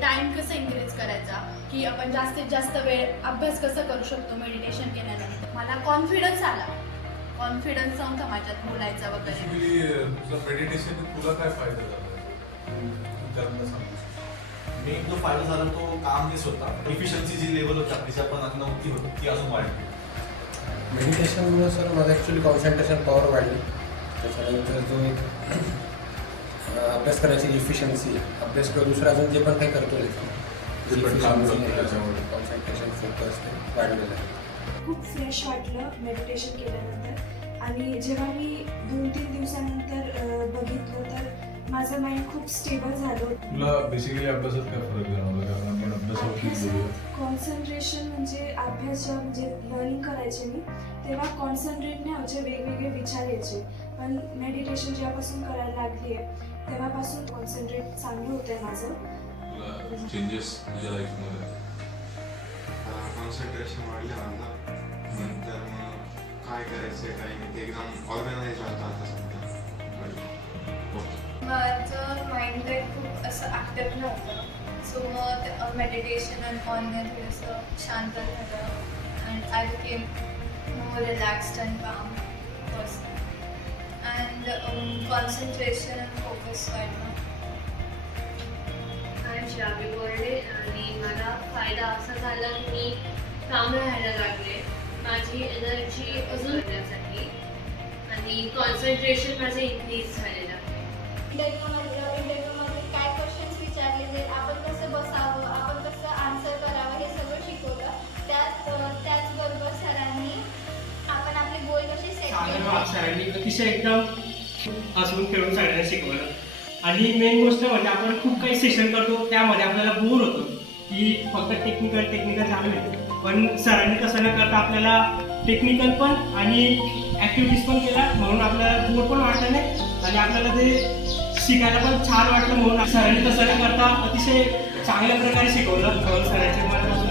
Time कसं increase करायचा, की आपण जास्तीत जास्त वेळ अभ्यास कसं करू शकतो मेडिटेशन केल्यानंतर. मला कॉन्फिडन्स आला, कॉन्फिडन्स नव्हता माझ्यात बोलायचा वगैरे. तुझं मेडिटेशन तुला काय फायदा झाला? मी जो फायदा झाला तो काम हेच होता, इफिशियन्सी जी लेवल होती आपली जी आपण आता नव्हती होती ती अजून वाढली. मेडिटेशनमुळे सर माझं ॲक्च्युली कॉन्सन्ट्रेशन पॉवर वाढली. त्याच्यानंतर जो एक अभ्यास करायची इफिशियन्सी, अभ्यास किंवा दुसरं अजून जे पण काही करतो कॉन्सन्ट्रेशन फोकस वाढलेलं आहे. खूप फ्रेश वाटलं मेडिटेशन केल्यानंतर. आणि जेव्हा मी 2-3 दिवसानंतर बघितलं तर माझं माइंड खूप स्टेबल झालं. तुला बेसिकली अभ्यासात काय फरक जाणवला? कारण आपण अभ्यासावरती बोलूया. कॉन्सन्ट्रेशन म्हणजे अभ्यास जेव्हा म्हणजे लर्निंग करायचे मी तेव्हा कॉन्सन्ट्रेट नाही व्हायचे, वेगवेगळे विचार यायचे. पण मेडिटेशन जेव्हापासून करायला लागली आहे तेव्हापासून कॉन्सन्ट्रेट चांगलं होतं आहे माझं. चेंजेस तुझ्या लाईफमध्ये? कॉन्सन्ट्रेशन वाढलं माझं. नंतर मग काय करायचं काय नाही ते एकदम ऑर्गनाईज राहतं आता सध्या. माझं माइंड खूप असं ॲक्टिव्ह नव्हतं. सो मग मेडिटेशन आणि ऑनने थोडंसं शांत झालं and I became more relaxed and काम person and concentration and focus वाढलं. आय एम श्राव्य बोर्डे आणि मला फायदा असा झाला की मी काम राहायला लागले, माझी एनर्जी अजून करण्यासाठी आणि कॉन्सन्ट्रेशन माझं इन्क्रीज झालेलं. इंटरव्ह्यूमध्ये काय क्वेश्चन्स विचारलेले, आपण कसं बसावं, आपण कसं आन्सर करावं हे सगळं शिकवलं. त्याचबरोबर सरांनी आपण आपले गोल कसे सेट केले. सरांनी अतिशय एकदम हसून खेळून सगळ्यांना शिकवलं. आणि मेन गोष्ट म्हणजे आपण खूप काही सेशन करतो त्यामध्ये आपल्याला बोर होतो की फक्त टेक्निकल चालू आहे. पण सरांनी तसं न करता आपल्याला टेक्निकल पण आणि ॲक्टिव्हिटीज पण केला, म्हणून आपल्याला बोर पण वाटलं नाही आणि आपल्याला ते शिकायला पण छान वाटलं. म्हणून सरांनी तसं न करता अतिशय चांगल्या प्रकारे शिकवलं. सरांचे मला